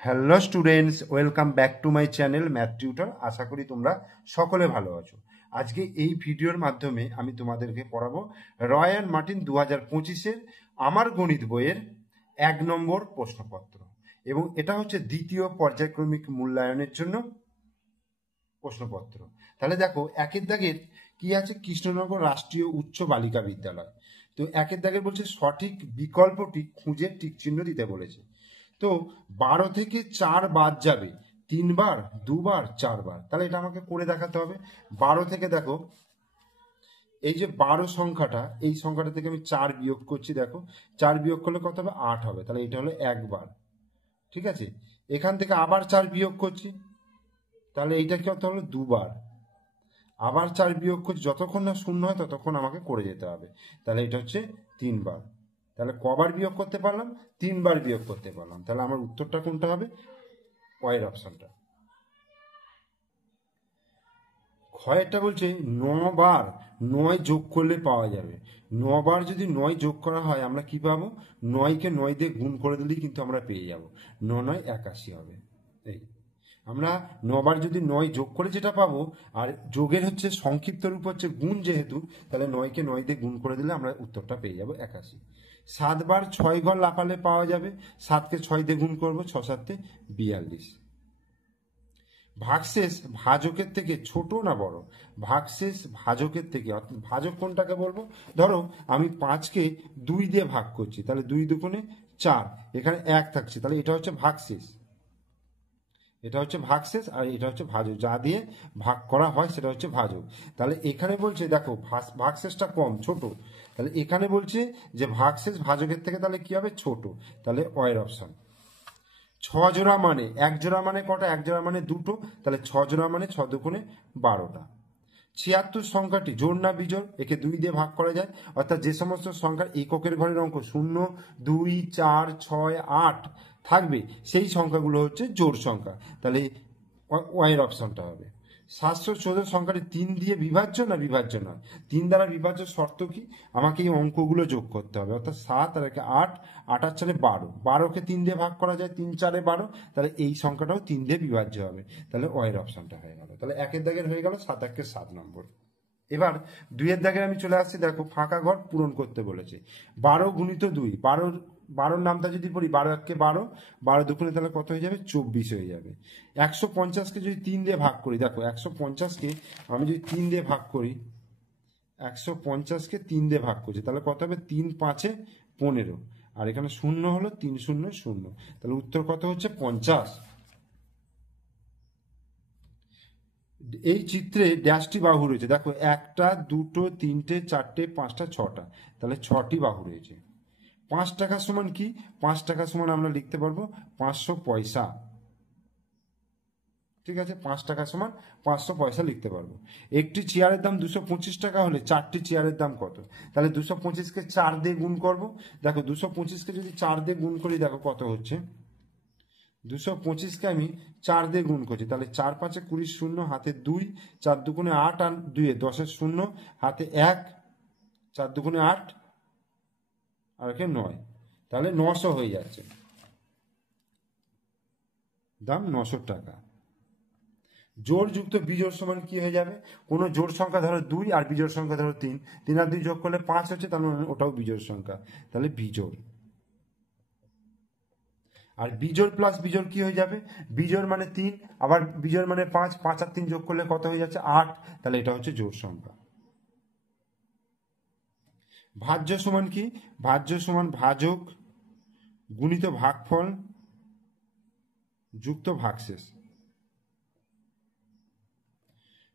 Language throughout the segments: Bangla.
Hello students, welcome back to my channel math tutor. আশা করি তোমরা সকলে ভালো আছো। আজকে এই ভিডিওর মাধ্যমে আমি তোমাদেরকে পড়াবো রয় অ্যান্ড মার্টিন 2025-এর আমার গণিত বইয়ের 1 নম্বর প্রশ্নপত্র, এবং এটা হচ্ছে দ্বিতীয় পর্যায়ক্রমিক মূল্যায়নের জন্য প্রশ্নপত্র। তাহলে দেখো, একের দাগের কি আছে, কৃষ্ণনগর রাষ্ট্রীয় উচ্চ বালিকা বিদ্যালয়। তো একের দাগের বলছে সঠিক বিকল্পটি খুঁজে টিক চিহ্ন দিতে বলেছে। তো 12 থেকে 4 বাদ যাবে 3 বার, 2 বার, 4 বার। তাহলে এটা আমাকে করে দেখাতে হবে। 12 থেকে দেখো, এই যে 12 সংখ্যাটা, এই সংখ্যাটা থেকে আমি 4 বিয়োগ করছি। দেখো, 4 বিয়োগ করলে কত হবে? 8 হবে। তাহলে এটা হলো 1 বার। ঠিক আছে, এখান থেকে আবার 4 বিয়োগ করছি, তাহলে এইটা কত হলো? 2 বার। আবার 4 বিয়োগ করছি, যতক্ষণ না শূন্য হয় ততক্ষণ আমাকে করে যেতে হবে। তাহলে এটা হচ্ছে 3 বার। তাহলে কবার বিয়োগ করতে পারলাম? 3 বার বিয়োগ করতে পারলাম। তাহলে আমার উত্তরটা কোনটা হবে? ওয়ের অপশনটা। ক্ষয়েরটা বলছে 9 বার 9 যোগ করলে পাওয়া যাবে। 9 বার যদি 9 যোগ করা হয় আমরা কি পাবো? 9কে 9 দিয়ে গুণ করে দিলেই কিন্তু আমরা পেয়ে যাব। 9 9 81 হবে। এই আমরা 9 বার যদি 9 যোগ করে যেটা পাবো, আর যোগের হচ্ছে সংক্ষিপ্ত রূপ হচ্ছে গুণ, যেহেতু তাহলে 9কে 9 দিয়ে গুণ করে দিলে আমরা উত্তরটা পেয়ে যাব 81। 7 বার 6 ঘর লাফালে পাওয়া যাবে। 7কে 6 দিয়ে গুণ করবো, 6 7 42। ভাগশেষ ভাজকের থেকে ছোট না বড়? ভাগশেষ ভাজকের থেকে, অর্থাৎ ভাজক কোনটাকে বলবো? ধরো আমি 5কে 2 দিয়ে ভাগ করছি, তাহলে 2 দুগুণে 4, এখানে 1 থাকছে, তাহলে এটা হচ্ছে ভাগশেষ। এটা হচ্ছে ভাগশেষ, আর এটা হচ্ছে ভাজক। যা দিয়ে ভাগ করা হয় সেটা হচ্ছে ভাজক। তাহলে এখানে বলছে দেখো ভাগশেষটা কম, ছোট। তাহলে এখানে বলছে যে ভাগশেষ ভাজকের থেকে তাহলে কি হবে? ছোট। তাহলে ওয়ের অপশন। 6 জোড়া মানে 1 জোড়া মানে কটা? 1 জোড়া মানে 2টো। তাহলে 6 জোড়া মানে 6 দুগুণে 12টা। 76 সংখ্যাটি জোড় না বিজোড়? একে 2 দিয়ে ভাগ করা যায়। অর্থাৎ যে সমস্ত সংখ্যার এককের ঘরের অঙ্ক 0, 2, 4, 6, 8 থাকবে, সেই সংখ্যাগুলো হচ্ছে জোড় সংখ্যা। তাহলে ওয়াইয়ের অপশনটা হবে। 714 সংখ্যাটি 3 দিয়ে বিভাজ্য না বিভাজ্য নয়? 3 দ্বারা বিভাজ্য শর্ত কি? আমাকে এই অঙ্কগুলো যোগ করতে হবে। অর্থাৎ 7 আর 8, 8 আর 4 12, 12কে 3 দিয়ে ভাগ করা যায়, 3 4 12। তাহলে এই সংখ্যাটাও 3 দিয়ে বিভাজ্য হবে। তাহলে ওয়ের অপশনটা হয়ে গেল। তাহলে একের দাগের হয়ে গেল 7 1 7 নম্বর। এবার 2-এর দাগের আমি চলে আসছি। দেখো, ফাঁকা ঘর পূরণ করতে বলেছে। 12 গুণিত 2, 12 নামটা যদি পড়ি, 12 1 12, 12 দুগুণে তাহলে কত হয়ে যাবে? 24 হয়ে যাবে। 150কে যদি 3 দিয়ে ভাগ করি, দেখো 150কে আমি যদি 3 দিয়ে ভাগ করি, 150কে 3 দিয়ে ভাগ করছি, তাহলে কত হবে? 3 5 15, আর এখানে 0 হলো 3 0 0। তাহলে উত্তর কত হচ্ছে? 50। এই চিত্রে ড্যাশটি বাহু রয়েছে। দেখো, 1টা 2টো 3টে 4টে 5টা 6টা, তাহলে 6টি বাহু রয়েছে। 5 টাকা সমান কি? 5 টাকা সমান আমরা লিখতে পারবো 500 পয়সা। ঠিক আছে, 5 টাকা সমান 500 পয়সা লিখতে পারবো। একটি চেয়ারের দাম 225 টাকা হলে 4টি চেয়ারের দাম কত? তাহলে 225কে 4 দিয়ে গুণ করব। দেখো, 225কে যদি 4 দিয়ে গুণ করি, দেখো কত হচ্ছে। 225কে আমি 4 দিয়ে গুণ করছি, তাহলে 4 5 20, 0 হাতে 2, 4 দুগুণে 8, আর 2 10 0 হাতে 1, 4 দুগুণে 8 আর একে 9, তাহলে 900 হয়ে যাচ্ছে। দাম 900 টাকা। জোড় যুক্ত বিজোড় সমান কি হয়ে যাবে? কোনো জোড় সংখ্যা ধরো 2 আর বিজোড় সংখ্যা ধরো 3, 3 আর 2 যোগ করলে 5 হচ্ছে, তাহলে ওটাও বিজোড় সংখ্যা, তাহলে বিজোড়। আর বিজোড় প্লাস বিজোড় কি হয়ে যাবে? বিজোড় মানে 3, আবার বিজোড় মানে 5, 5 আর 3 যোগ করলে কত হয়ে যাচ্ছে? 8, তাহলে এটা হচ্ছে জোড় সংখ্যা। ভাজ্য সমান কি? ভাজ্য সমান ভাজক গুণিত ভাগফল যুক্ত ভাগশেষ।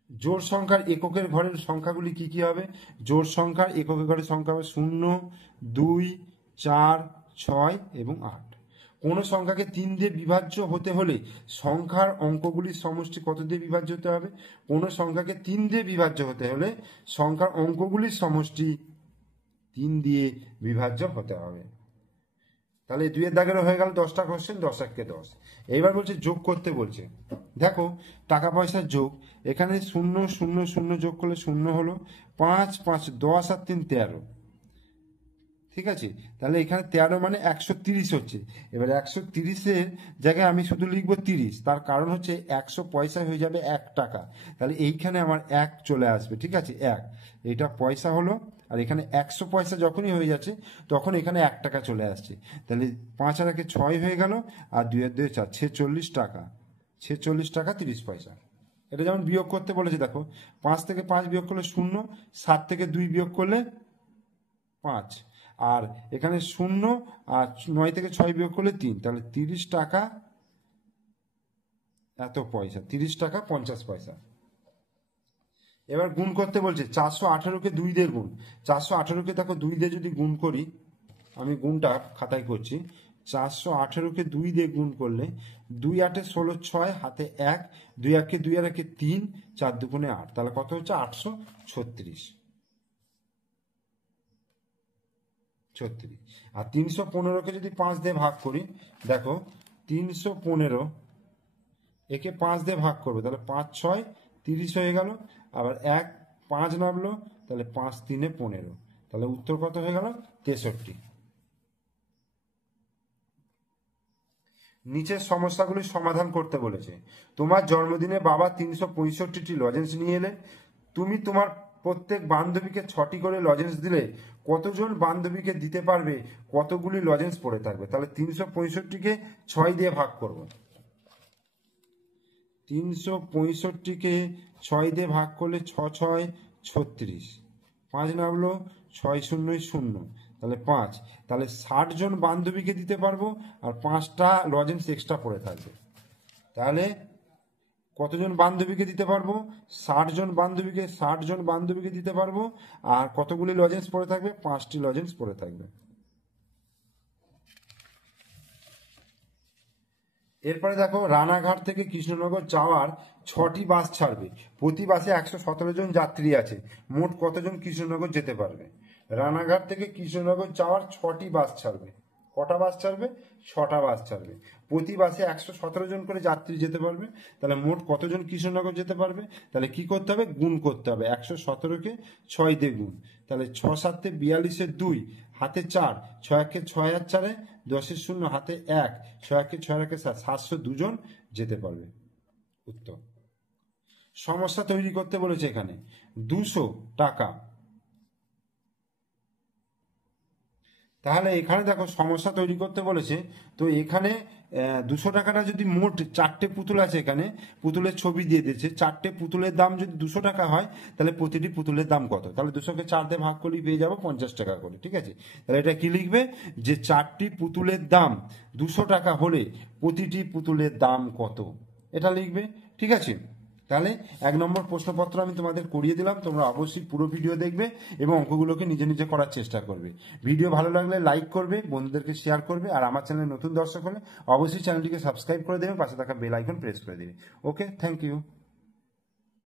জোড় সংখ্যার এককের ঘরের সংখ্যাগুলি কি কি হবে? জোড় সংখ্যার এককের ঘরের সংখ্যা হবে 0, 2, 4, 6 এবং 8। কোন সংখ্যাকে 3 দিয়ে বিভাজ্য হতে হলে সংখ্যার অঙ্কগুলির সমষ্টি কত দিয়ে বিভাজ্য হতে হবে? কোন সংখ্যাকে 3 দিয়ে বিভাজ্য হতে হলে সংখ্যার অঙ্কগুলির সমষ্টি 3 দিয়ে বিভাজ্য হতে হবে। তাহলে 2-এর দাগেরও হয়ে গেল 10টা কোশ্চেন, 10 1 10। এইবার বলছে যোগ করতে বলছে। দেখো, টাকা পয়সার যোগ, এখানে 0 0 0 যোগ করলে 0 হলো, 5 5 10 আর 3 13, ঠিক আছে, তাহলে এখানে 13 মানে 130 হচ্ছে। এবার 130-এর জায়গায় আমি শুধু লিখবো 30, তার কারণ হচ্ছে 100 পয়সা হয়ে যাবে 1 টাকা, তাহলে এইখানে আমার 1 চলে আসবে। ঠিক আছে, 1 এটা পয়সা হলো, আর এখানে 100 পয়সা যখনই হয়ে যাচ্ছে তখন এখানে 1 টাকা চলে আসছে। তাহলে 5 আর 1 6 হয়ে গেল, আর 2 আর 2 4, 46 টাকা, 46 টাকা 30 পয়সা। এটা যেমন বিয়োগ করতে বলেছে, দেখো 5 থেকে 5 বিয়োগ করলে 0, 7 থেকে 2 বিয়োগ করলে 5, আর এখানে 0, আর 9 থেকে 6 বিয়োগ করলে 3, তাহলে 30 টাকা এত পয়সা, 30 টাকা 50 পয়সা। এবার গুণ করতে বলছে, 418-কে 2 দিয়ে গুণ। 418-কে দেখো 2 দিয়ে যদি গুণ করি, আমি গুণটা খাতায় করছি, 418-কে 2 দিয়ে গুণ করলে 2 8 16 6, হাতে 1, 2 1 2 আর 1 3, 4 2 8, তাহলে কত হচ্ছে 836। আর 315-কে যদি 5 দিয়ে ভাগ করি, দেখো 315 একে 5 দিয়ে ভাগ করবে, তাহলে 5 6 30 হয়ে গেল, আবার 1 5 নামলো, তাহলে 5 3 15, তাহলে উত্তর কত হয়ে গেল 63। নিচের সমস্যাগুলি সমাধান করতে বলেছে। তোমার জন্মদিনে বাবা 365টি লজেন্স নিয়ে এলেন, তুমি তোমার প্রত্যেক বান্ধবীকে 6টি করে লজেন্স দিলে কতজন বান্ধবীকে দিতে পারবে কতগুলি লজেন্স পড়ে থাকবে? তাহলে 365-কে 6 দিয়ে ভাগ করব। 365-কে 6 দিয়ে ভাগ করলে 6 6 36, 5 নামলো, 6 0 0, তাহলে 5, তাহলে 60 জন বান্ধবীকে দিতে পারবো, আর 5টা লজেন্স এক্সট্রা পড়ে থাকবে। তাহলে কতজন বান্ধবীকে দিতে পারবো? 60 জন বান্ধবীকে দিতে পারবো, আর কতগুলি লজেন্স পড়ে থাকবে? 5টি লজেন্স পড়ে থাকবে। এরপরে দেখো, রানাঘাট থেকে কৃষ্ণনগর যাওয়ার 6টি বাস ছাড়বে, প্রতি বাসে 117 জন যাত্রী আছে, মোট কতজন কৃষ্ণনগর যেতে পারবে? রানাঘাট থেকে কৃষ্ণনগর যাওয়ার 6টি বাস ছাড়বে, কটা বাস ছাড়বে? 6টা বাস ছাড়বে, প্রতি বাসে 117 জন করে যাত্রী যেতে পারবে, তাহলে মোট কতজন কৃষ্ণনগর যেতে পারবে? তাহলে কি করতে হবে? গুণ করতে হবে, 117-কে 6 দিয়ে গুণ, তাহলে 6 7 42, 2 হাতে 4, 6 1 6 আর 4, 10 0, হাতে 1, 6 1 6 1 7, 702 জন যেতে পারবে। উত্তর। সমস্যা তৈরি করতে বলেছে এখানে 200 টাকা, তাহলে এখানে দেখো সমস্যা তৈরি করতে বলেছে, তো এখানে 200 টাকাটা যদি মোট 4টে পুতুল আছে, এখানে পুতুলের ছবি দিয়ে দিয়েছে, 4টে পুতুলের দাম যদি 200 টাকা হয়, তাহলে প্রতিটি পুতুলের দাম কত? তাহলে 200-কে 4 দিয়ে ভাগ করলেই পেয়ে যাবো 50 টাকা করে। ঠিক আছে, তাহলে এটা কি লিখবে? যে 4টি পুতুলের দাম 200 টাকা হলে প্রতিটি পুতুলের দাম কত, এটা লিখবে। ঠিক আছে, তাহলে 1 নম্বর প্রশ্নপত্র আমি তোমাদের করিয়ে দিলাম, তোমরা অবশ্যই পুরো ভিডিও দেখবে এবং অঙ্কগুলোকে নিজে নিজে করার চেষ্টা করবে। ভিডিও ভালো লাগলে লাইক করবে, বন্ধুদেরকে শেয়ার করবে, আর আমার চ্যানেলে নতুন দর্শক হলে অবশ্যই চ্যানেলটিকে সাবস্ক্রাইব করে দেবে, পাশে থাকা বেল আইকন প্রেস করে দেবে। ওকে, থ্যাংক ইউ।